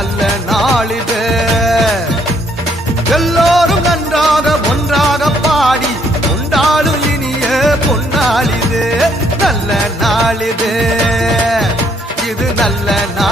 நல்ல நாளிது. எல்லோரும் நன்றாக ஒன்றாக பாடி கொண்டாடும் இனிய பொன்னாளிது. நல்ல நாளிது, இது நல்ல நாள்.